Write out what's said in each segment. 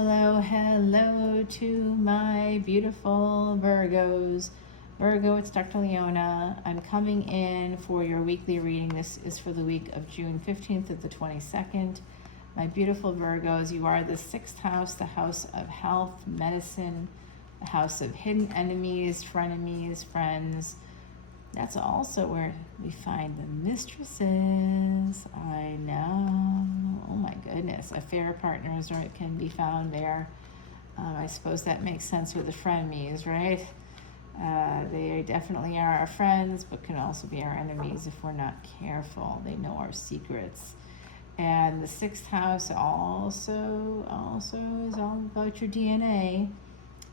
Hello to my beautiful Virgos. Virgo, it's Dr. Leona. I'm coming in for your weekly reading. This is for the week of June 15th to the 22nd. My beautiful Virgos, you are the sixth house, the house of health, medicine, the house of hidden enemies, frenemies, friends. That's also where we find the mistresses. I know. Oh my goodness. Affair partners can be found there. I suppose that makes sense with the frenemies, right? They definitely are our friends, but can also be our enemies if we're not careful. They know our secrets. And the sixth house also is all about your DNA.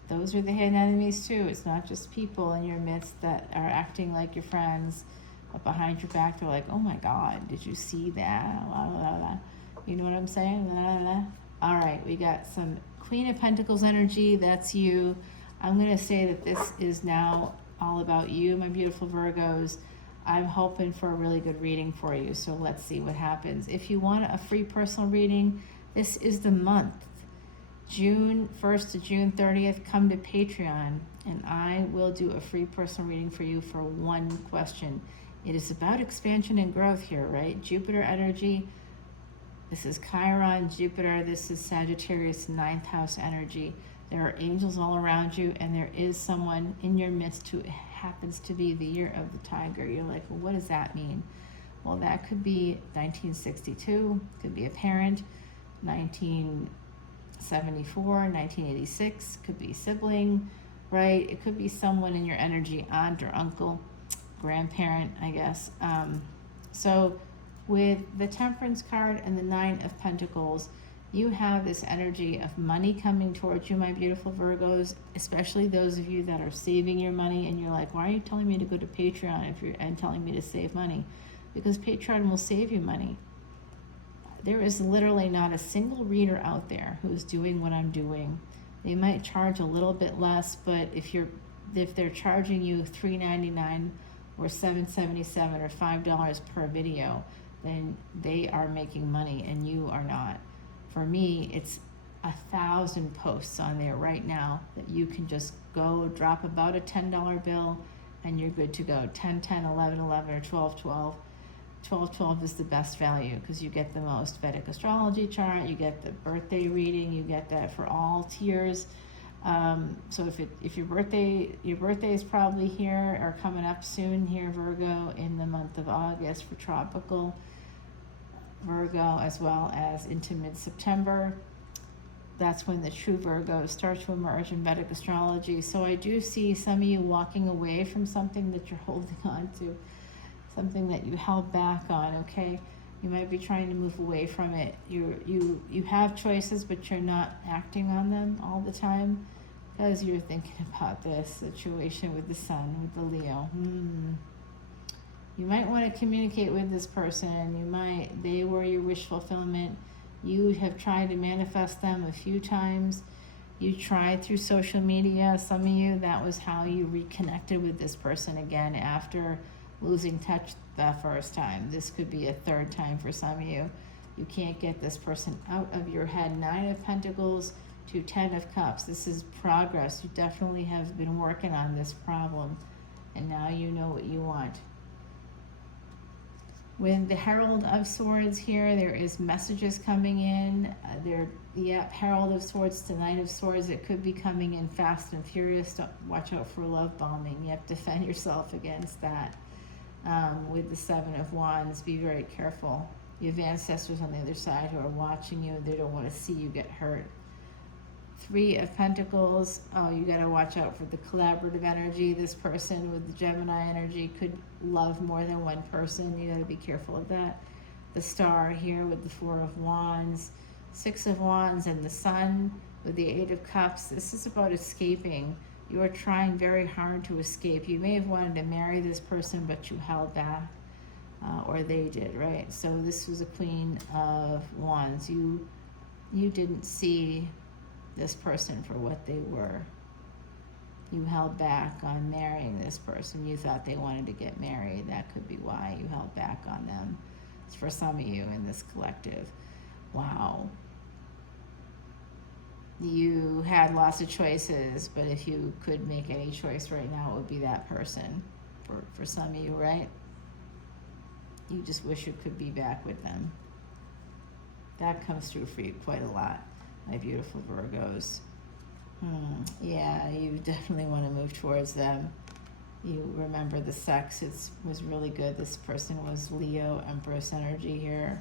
Those are the hidden enemies too. It's not just people in your midst that are acting like your friends, but behind your back they're like, oh my God, did you see that? Blah, blah, blah. You know what I'm saying? Blah, blah, blah. All right, we got some Queen of Pentacles energy. That's you. I'm going to say that this is now all about you, my beautiful Virgos. I'm hoping for a really good reading for you, so let's see what happens. If you want a free personal reading, this is the month. June 1st to June 30th, come to Patreon and I will do a free personal reading for you for one question. It is about expansion and growth here, right? Jupiter energy. This is Chiron, Jupiter. This is Sagittarius, 9th house energy. There are angels all around you and there is someone in your midst who happens to be the year of the tiger. You're like, well, what does that mean? Well, that could be 1962, could be a parent, 1974, 1986, could be sibling, right? It could be someone in your energy, aunt or uncle, grandparent, I guess. So with the Temperance card and the Nine of Pentacles, you have this energy of money coming towards you, my beautiful Virgos, especially those of you that are saving your money and you're like, why are you telling me to go to Patreon and telling me to save money? Because Patreon will save you money. There is literally not a single reader out there who's doing what I'm doing. They might charge a little bit less, but if they're charging you $3.99 or $7.77 or $5 per video, then they are making money and you are not. For me, it's 1,000 posts on there right now that you can just go drop about a $10 bill and you're good to go. 10, 10, 11, 11, or 12, 12. 12, 12 is the best value because you get the most Vedic Astrology chart, you get the birthday reading, you get that for all tiers. So if your birthday is probably here or coming up soon here, Virgo, in the month of August for tropical Virgo, as well as into mid-September. That's when the true Virgos start to emerge in Vedic Astrology. So I do see some of you walking away from something that you're holding on to, something that you held back on, okay? You might be trying to move away from it. You have choices, but you're not acting on them all the time because you're thinking about this situation with the sun, with the Leo. You might want to communicate with this person. They were your wish fulfillment. You have tried to manifest them a few times. You tried through social media. Some of you, that was how you reconnected with this person again after losing touch the first time. This could be a third time for some of you. You can't get this person out of your head. 9 of Pentacles to 10 of Cups. This is progress. You definitely have been working on this problem and now you know what you want. With the Herald of Swords here, there is messages coming in. Herald of Swords to Knight of Swords. It could be coming in fast and furious. Watch out for love bombing. You have to defend yourself against that. With the Seven of Wands, be very careful. You have ancestors on the other side who are watching you. They don't want to see you get hurt. 3 of Pentacles. Oh, you got to watch out for the collaborative energy. This person with the Gemini energy could love more than one person. You got to be careful of that. The Star here with the 4 of Wands, 6 of Wands, and the Sun with the 8 of Cups. This is about escaping. You are trying very hard to escape. You may have wanted to marry this person, but you held back, or they did, right? So this was a Queen of Wands. You didn't see this person for what they were. You held back on marrying this person. You thought they wanted to get married. That could be why you held back on them. It's for some of you in this collective. Wow. you had lots of choices, but if you could make any choice right now, it would be that person for some of you, right? You just wish you could be back with them. That comes through for you quite a lot, my beautiful Virgos. Yeah, you definitely want to move towards them. You remember the sex, was really good. This person was Leo, Empress energy here.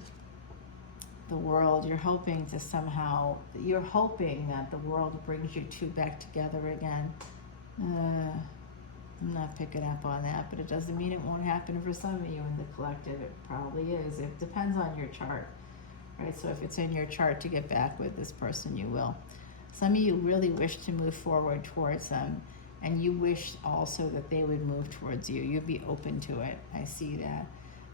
The world, you're hoping that the world brings you two back together again. I'm not picking up on that, but it doesn't mean it won't happen for some of you in the collective. It probably is. It depends on your chart, right? So if it's in your chart to get back with this person, you will. Some of you really wish to move forward towards them, and you wish also that they would move towards you. You'd be open to it. I see that.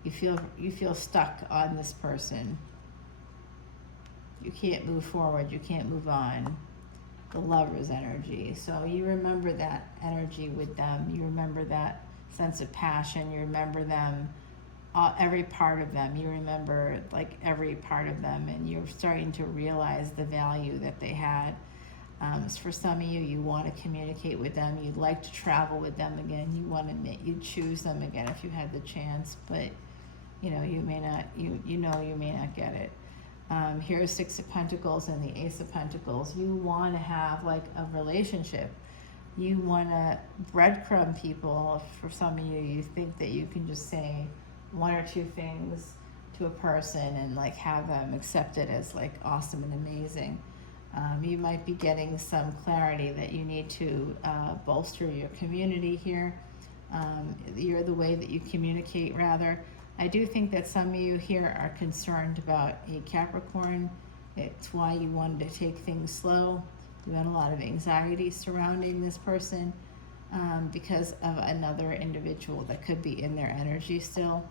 You feel stuck on this person. You can't move forward. You can't move on. The Lover's energy. So you remember that energy with them. You remember that sense of passion. You remember them, every part of them. You remember like every part of them, and you're starting to realize the value that they had. For some of you, you want to communicate with them. You'd like to travel with them again. You'd choose them again if you had the chance, but you may not. You may not get it. Here's Six of Pentacles and the Ace of Pentacles. You want to have like a relationship. You want to breadcrumb people. For some of you, you think that you can just say one or two things to a person and like have them accept it as like awesome and amazing. You might be getting some clarity that you need to bolster your community here. You're the way that you communicate, rather. I do think that some of you here are concerned about a Capricorn. It's why you wanted to take things slow. You had a lot of anxiety surrounding this person because of another individual that could be in their energy still.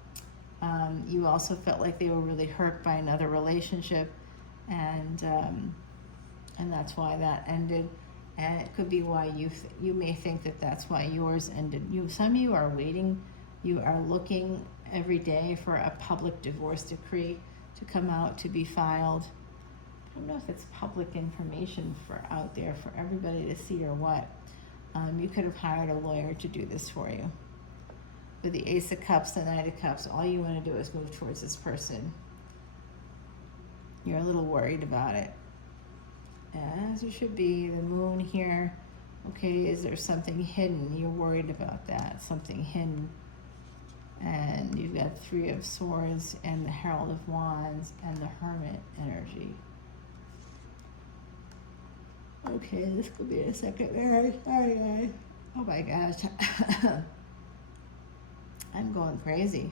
You also felt like they were really hurt by another relationship, and that's why that ended. And it could be why you may think that that's why yours ended. Some of you are waiting. You are looking every day for a public divorce decree to come out, to be filed. I don't know if it's public information for out there for everybody to see or what. You could have hired a lawyer to do this for you. With the Ace of Cups, the Knight of Cups, all you want to do is move towards this person. You're a little worried about it, as you should be. The Moon here. Okay, is there something hidden? You're worried about that, something hidden. And you've got Three of Swords and the Herald of Wands and the Hermit energy. Okay, this could be a second marriage. Sorry, oh my gosh. I'm going crazy.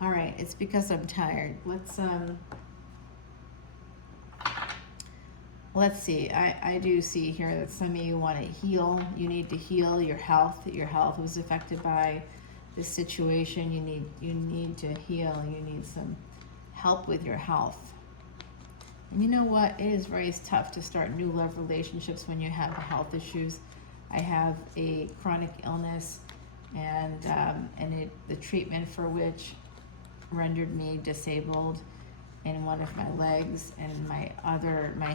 All right, it's because I'm tired. Let's see. I do see here that some of you want to heal. You need to heal your health. Your health was affected by this situation. You need to heal. You need some help with your health. And you know what? It is very tough to start new love relationships when you have health issues. I have a chronic illness, and the treatment for which rendered me disabled in one of my legs, and my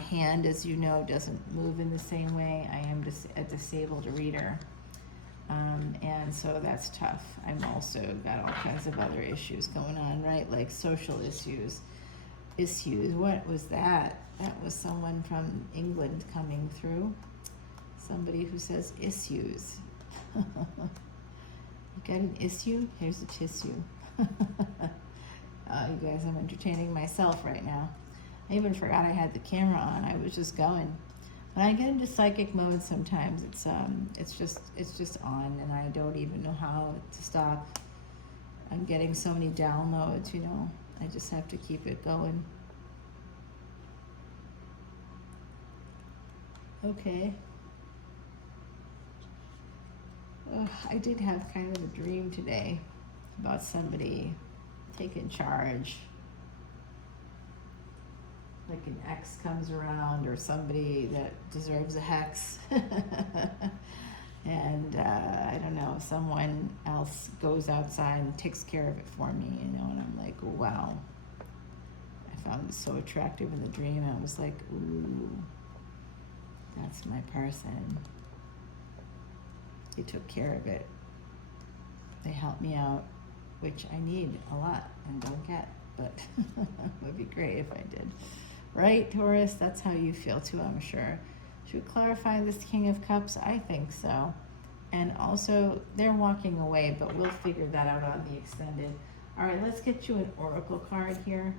hand, as you know, doesn't move in the same way. I am a disabled reader. And so that's tough. I'm also got all kinds of other issues going on, right? Like social issues. What was that? That was someone from England coming through. Somebody who says issues. You got an issue? Here's a tissue. You guys, I'm entertaining myself right now. I even forgot I had the camera on. I was just going. When I get into psychic mode, sometimes it's just on, and I don't even know how to stop. I'm getting so many downloads, I just have to keep it going. Okay. I did have kind of a dream today about somebody taking charge. Like an ex comes around, or somebody that deserves a hex. And I don't know, someone else goes outside and takes care of it for me, and I'm like, wow. I found it so attractive in the dream. I was like, ooh. That's my person. They took care of it. They helped me out, which I need a lot and don't get, but it would be great if I did. Right, Taurus? That's how you feel too, I'm sure. Should we clarify this King of Cups? I think so. And also, they're walking away, but we'll figure that out on the extended. All right, let's get you an oracle card here.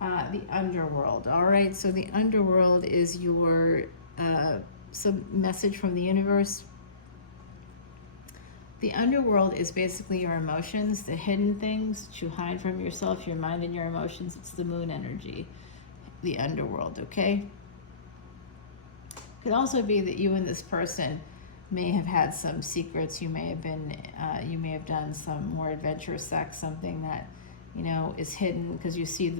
The underworld. All right, so the underworld is your some message from the universe. The underworld is basically your emotions, the hidden things that you hide from yourself, your mind and your emotions. It's the moon energy, the underworld, okay? Could also be that you and this person may have had some secrets. You may have been, you may have done some more adventurous sex, something that, you know, is hidden because you see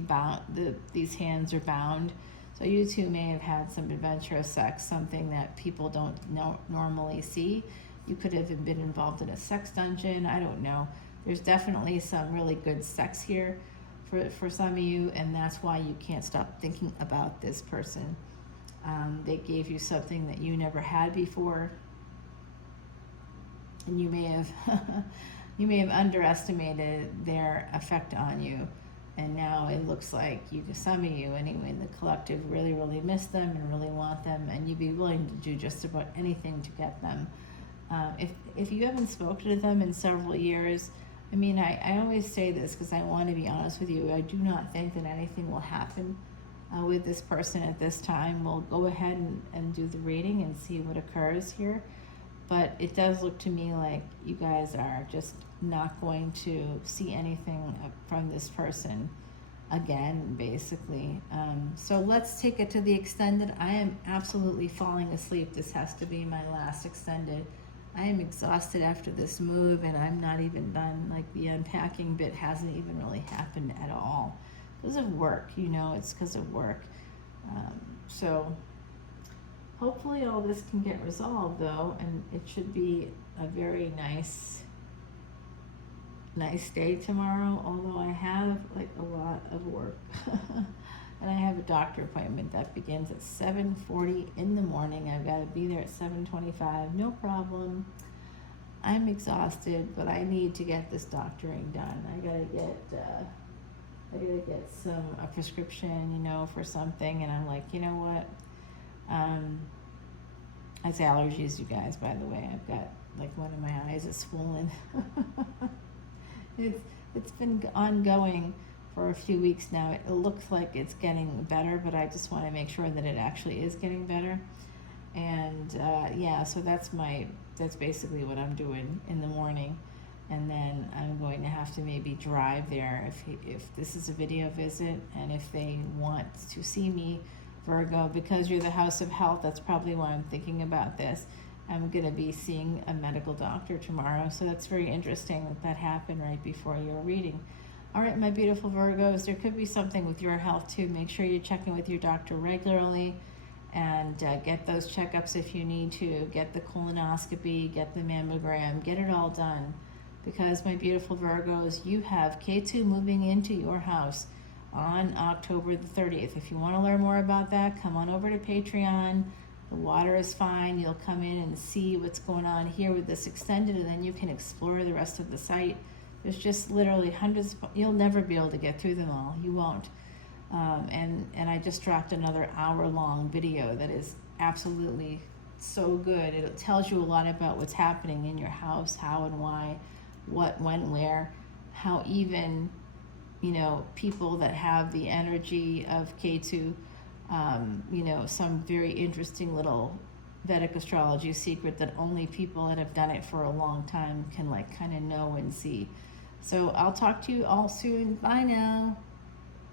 these hands are bound. So you two may have had some adventurous sex, something that people don't normally see. You could have been involved in a sex dungeon. I don't know. There's definitely some really good sex here for some of you, and that's why you can't stop thinking about this person. They gave you something that you never had before, and you may have you may have underestimated their effect on you, and now it looks like some of you anyway in the collective really miss them and really want them, and you'd be willing to do just about anything to get them. If you haven't spoken to them in several years, I mean, I always say this because I want to be honest with you. I do not think that anything will happen with this person at this time. We'll go ahead and do the reading and see what occurs here. But it does look to me like you guys are just not going to see anything from this person again, basically. So let's take it to the extended. I am absolutely falling asleep. This has to be my last extended. I am exhausted after this move, and I'm not even done. Like, the unpacking bit hasn't even really happened at all. Because of work, you know, it's because of work. So hopefully all this can get resolved, though, and it should be a very nice day tomorrow, although I have like a lot of work. And I have a doctor appointment that begins at 7:40 in the morning. I've got to be there at 7:25, no problem. I'm exhausted, but I need to get this doctoring done. I gotta get a prescription, you know, for something, and I'm like, you know what? It's allergies, you guys, by the way. I've got, like, one of my eyes is swollen. It's been ongoing for a few weeks now. It looks like it's getting better, but I just want to make sure that it actually is getting better. And yeah, so that's basically what I'm doing in the morning. And then I'm going to have to maybe drive there if this is a video visit, and if they want to see me, Virgo, because you're the house of health, that's probably why I'm thinking about this. I'm going to be seeing a medical doctor tomorrow, so that's very interesting that happened right before your reading. All right, my beautiful Virgos, there could be something with your health too. Make sure you're checking with your doctor regularly, and get those checkups if you need to. Get the colonoscopy, get the mammogram, get it all done. Because, my beautiful Virgos, you have K2 moving into your house on October the 30th. If you want to learn more about that, come on over to Patreon. The water is fine. You'll come in and see what's going on here with this extended, and then you can explore the rest of the site. There's just literally hundreds. You'll never be able to get through them all. You won't. And I just dropped another hour-long video that is absolutely so good. It tells you a lot about what's happening in your house, how and why, what, when, where, how even, you know, people that have the energy of K2, you know, some very interesting little Vedic astrology secret that only people that have done it for a long time can, like, kind of know and see. So I'll talk to you all soon. Bye now.